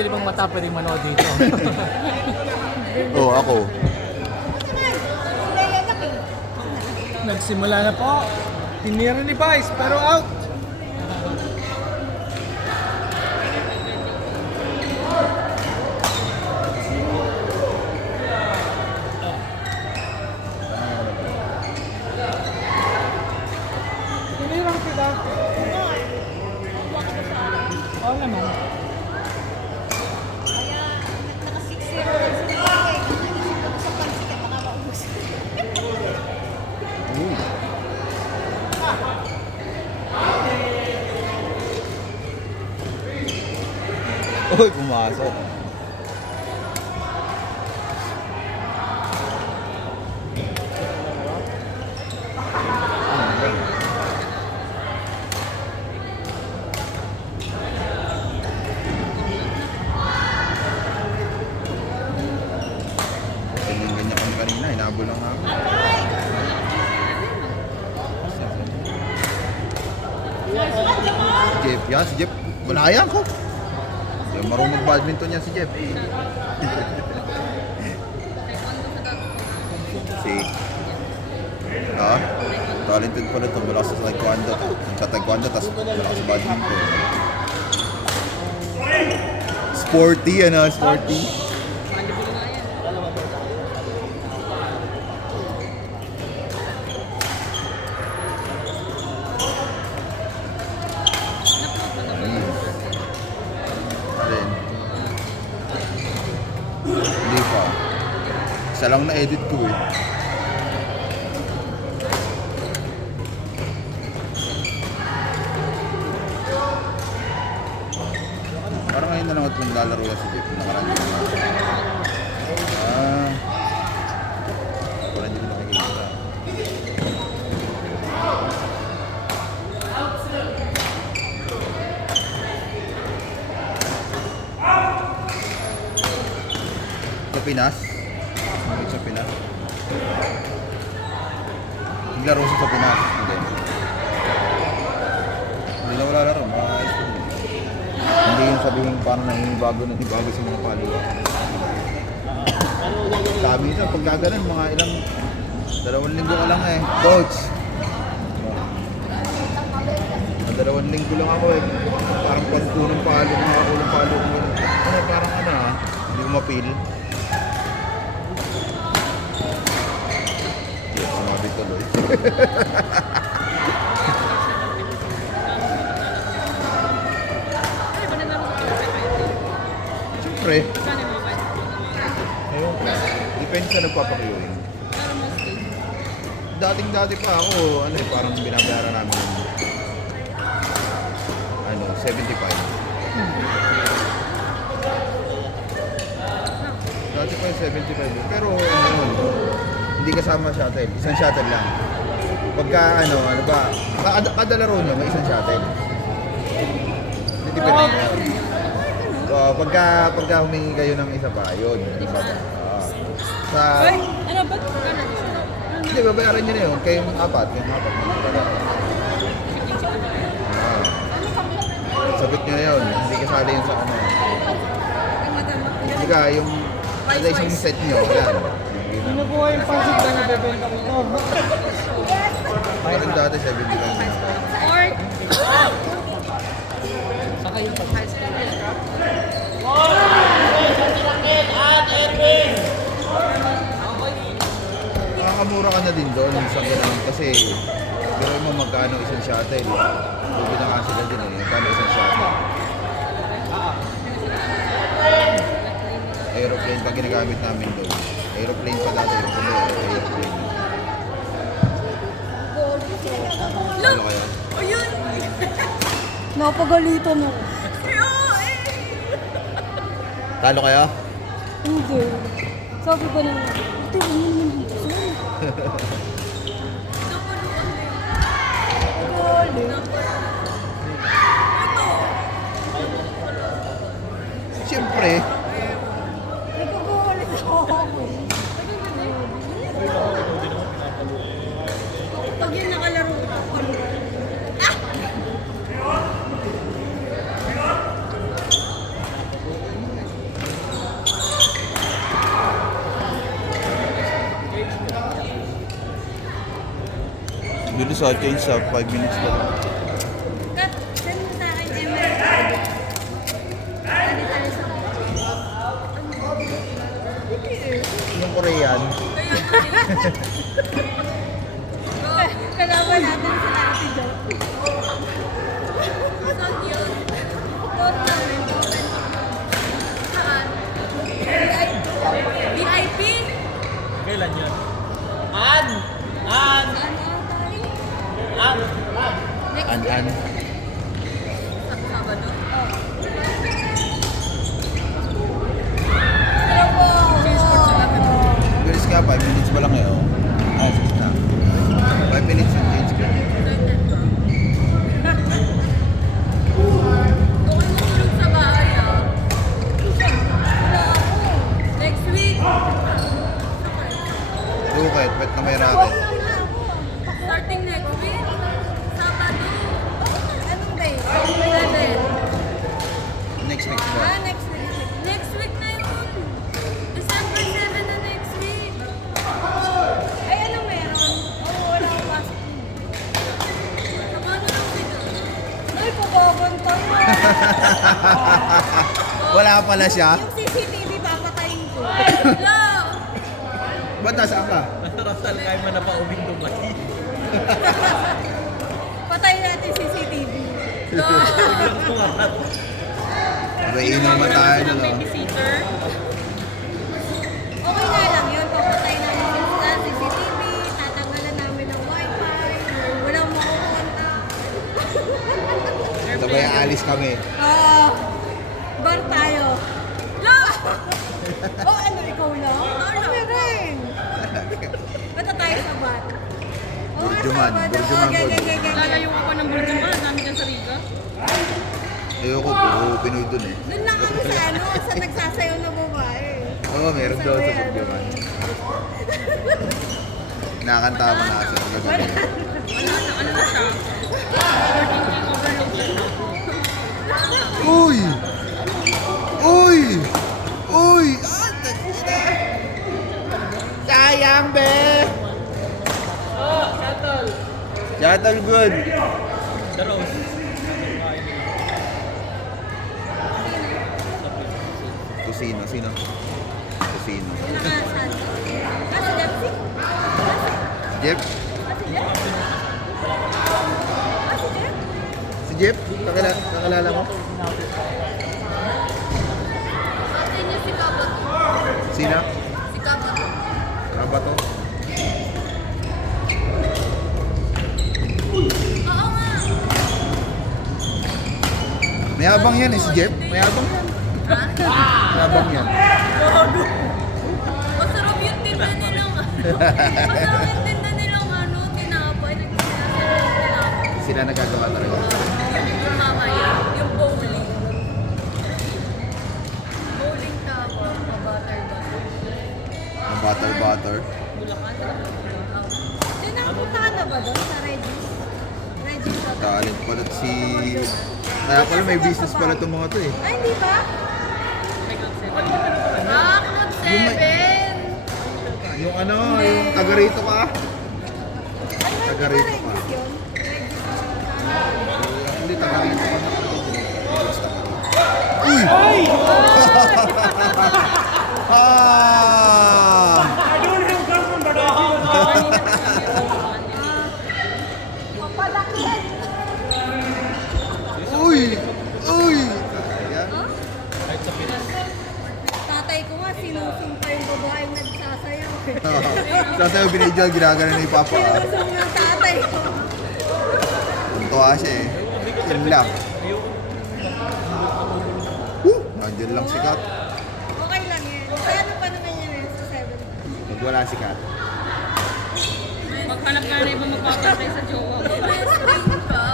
Limang mata pwedeng manood dito. Oo, ako. Nagsimula na po. Tinira ni Vice, pero out. Tinirang kita. Oo naman. Uy, pumasok. Ganyan-ganyan kami kanina, hinabol lang ako. Si Jeff, yan, si Jeff, wala ko. Marunong badminton yan si Jeff. Si talented pala ito, wala sa taekwondo. Sa taekwondo, tapos wala sa badminton. Sporty, sporty. Hindi pa. Isa lang na-edit ko eh. Parang ngayon na lang at naglalaro yan si Jeff. Nakaraan din naman. Parang hindi ko nakikita. Sa Pinas? Sa Pinas? Naglaro siya sa Pinas? Hindi. Hindi na wala laro. Maayos ko din. Hindi yung sabihin parang nangingibago sa mga paliwa. Sabi niya, pag gaganan, mga ilang 2 linggo ka lang eh. Coach! 2 linggo lang ako eh. Parang pagpunong palo, nakakulong palo. Parang hindi ko mapil. Sumabi tuloy. Siyempre. Ayun. Depende sa nagpapakiyoing. Dating-dati pa ako, parang binabayaran namin 75. Dati pa yung 75. Pero hindi kasama shuttle. Isang shuttle lang. Pagka kada laro nyo may isang shuttle. Hindi depende. Pagka humingi kayo ng isa pa, yun. Ano ba? Hindi, babayaran nyo na yun. Kayong apat. Sagot nyo na yun. Hindi kasali yun sa Hindi ka, yung isang set nyo. Yan. Ano po yung pansit na nabibenta mo ito? Parang dati 70 lang. Or, Saka yung high school. Nakakamura ka na din doon sa ganun kasi pero mo magkano isang shuttle. Bubi na nga sila din eh. Magkano isang shuttle. Aeroplane pa ginagamit namin doon. Aeroplane pa dati. Aeroplane. Ano kaya? ayun! Napagalitan ako. Talo kaya? Hindi. Sabi ko naman, ito yun yung dito. Siyempre. Nagkukulit ako. Pag yun nakalaro ako, Bilis oh, change sa 5 minutes pa lang. Kat, send mo sa akin, Emma. Ano tayo sa Yung Korean. kalaban natin sila Ate Jo. So cute. Photo namin. Saan? VIP? Kailan yun? An! Next An. Sabado? Bilis nga, 5 minutes pa lang eh. Oh. 6 na. 5 minutes yung change ko. Okay matulog sa bahay ah. Wala ako. Next week. Lukit, pet na may racket. Starting next week. Sabado. Anong day? 11. Next Ah, ba? next week. Next week na yun. December 7 na next week. Ay, ano meron? Oo, wala akong pasok. Sabado lang sila. Ay, pababantay mo. Wala pala siya. Yung CCTV papatayin ko. Hello! Ba't nasaan ka? Rasal kayo man na pa-ubing Dubai. Patayin natin CCTV. No! Inom ba tayo na no? Visitor. Okay nga lang yun. Papatay namin sa CCTV. Tatanggalan namin ng wifi. Walang makukunta. Sabay alis kami. Bar tayo. No! Oh, ano, ikaw lang? Kami rin. Bata tayo sa bar. Burjuman, Burjuman Gold. Lalayo ako ng Burjuman. Dami dyan sa Riga. Ayoko po, Pinoy dun eh. Doon lang kami sa ano, sa nagsasayaw na babae. Oo, meron daw sa Burjuman. Nakakanta mo na kasi. Ano na siya? Uy! Uy! Uy! Ah, sayang be! Shuttle good. The Rose. Kusino, sino? Kusino. Nakasan. Kasi Depsi? Jeff? Kasi Jeff? Kasi Jeff? Si Jeff? Kakilala mo? Ate niya si Kabato. Sino? Si Kabato. Ano ba to? Oo nga. Mayabang yan eh, si Jeff. Mayabang yan. Ha? Mayabang yan. Masarap yung tinda nilang masarap yung tinda nilang ano, tinapay. Nagsisinasarap yung tinapay. Sila nagagawa talaga. Yung mamaya, yung bowling. Bowling tapos, butter. Butter. Doon nakapunta ka na ba doon sa Regis? Regis Hotel? Talent pala si... Kaya pala may business pala itong mga to eh. Ay, hindi ba? Ah, Club 7! Yung ano, yung taga rito ka. Ano ba Taga yung rito ka. Regis yun? Regis Hindi, taga rito ka. Uy! Ah! Papalakyan! Uy! Uy! Ayan. Tatay ko nga, sinusong pa yung babaeng nagsasayaw. Tapos tayo binidyo, ginagana ni Papa. Sinusong ng tatay ko. Tuntua siya eh. Yun lang. Nandiyan lang si Kat. Okay lang yan. Kaya ano pa naman yun eh, sa 7. Pag wala si Kat. Magpanap ka na iba magpapatay sa jowa mo. Wrestling ka.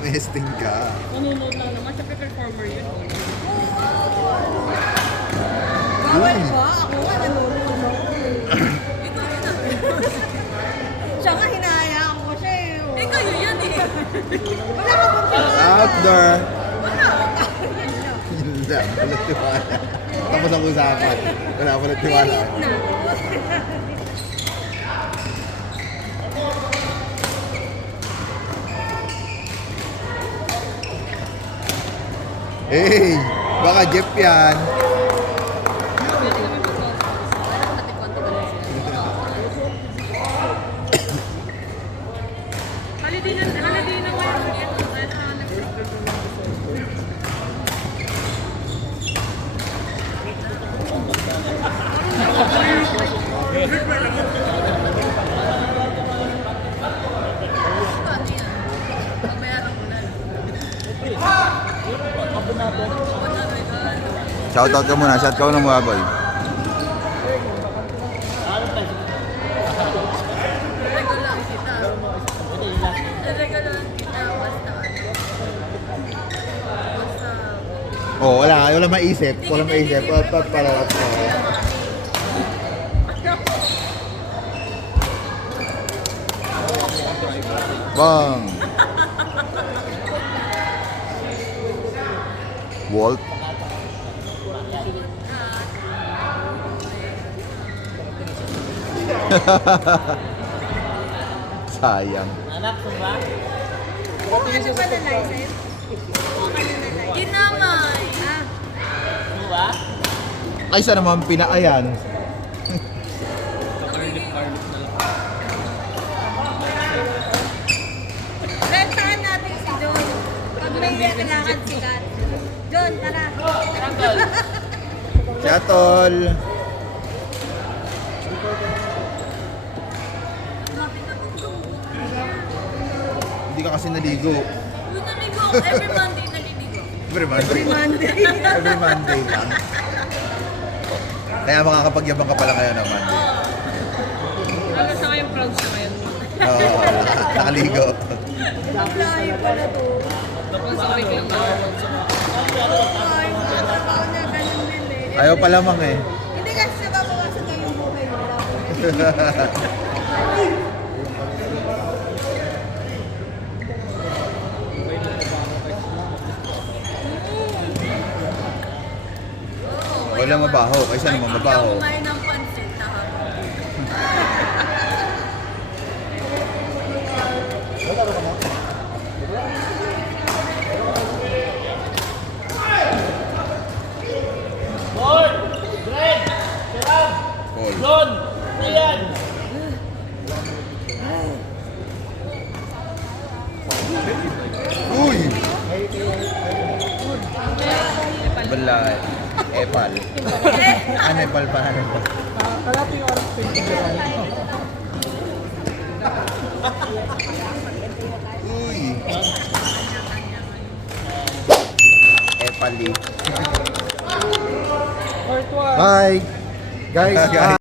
Nesting ka. Nanonood lang naman. Siya performer yun. Bawal ba? Ako nga nanonood ako. Ikaw yun ah. Siya nga hinahayaan ko siya eh. Kayo yan eh. Wala ka bang tiwala? Outdoor. Wala. Yun lang. Walang tiwala. Tapos ang usapan. Wala walang tiwala. Period na. Hey, baka Jeff yan. Halidin na ngayon. Shoutout ka muna. Shout ka muna mga boy. Oh, wala maisip. Wala maisip. Para. Bang. Walt. Sayang. Anak ko ba? Ano ba na license? Ginamay. Ah. Ano ba? Ay, isa naman pinaayan. Rentahan natin si John. Pag may kailangan sikat. John, tara. Chatol. Hindi ka kasi naligo. Uy, naligo. Every Monday naliligo. Every Monday. Monday. Every Monday lang. Kaya makakapagyabang ka pala ngayon ng Monday. Ano sa kayong proud sa ngayon? Oo, nakaligo. Layo pala to. Tapos sa week lang ako. Ay, trabaho niya ganun din eh. Ayaw pa lamang eh. Hindi kasi nababawasan na yung buhay mo. Wala mabaho. Kaysa naman mabaho. Kumain ng pansit. Lord! Greg! Serap! Paul. John! Rian! Uy! Bala. Epal. Ano epal pa? Ano pa? Uy! Epali. Bye! Guys,